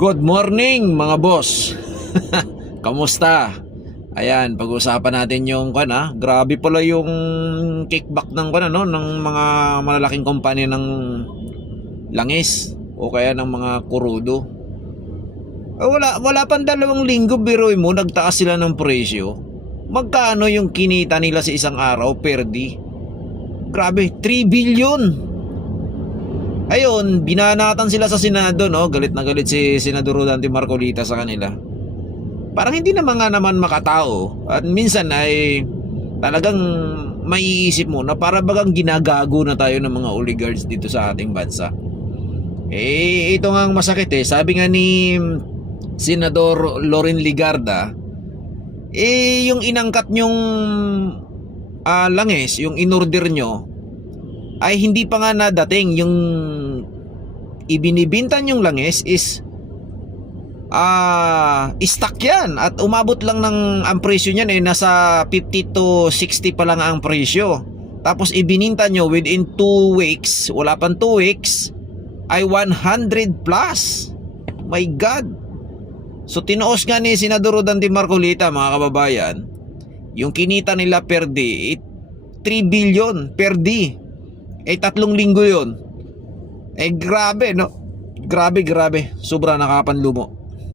Good morning mga boss. Kamusta? Ayan, pag-usapan natin yung grabe pala yung kickback ng ng mga malalaking kumpanya ng langis o kaya ng mga kurudo. Wala pang 2 linggo, biruin mo, nagtaas sila ng presyo. Magkano yung kinita nila sa isang araw per day? Grabe, 3 billion. Ayun, binanatan sila sa Senado, no? Galit na galit si Senador Rodante Marcolita sa kanila. Parang hindi naman makatao. At minsan ay talagang maiisip mo na para bagang ginagago na tayo ng mga oligarchs dito sa ating bansa. Ito nga ang masakit eh. Sabi nga ni Senador Loren Legarda, yung inangkat nyong langis, yung inorder nyo, ay hindi pa nga nadating. Yung ibinibintan yung langis is stock yan at umabot lang ng ang presyo niyan nasa 50 to 60 pa lang ang presyo. Tapos ibininta nyo within 2 weeks, wala pang 2 weeks ay 100 plus. My God. So tinuos nga ni Senador Rodante Marcolita, mga kababayan, yung kinita nila per day 3 billion per day. 3 linggo yun. Grabe, no? Grabe. Sobra nakapanlumo.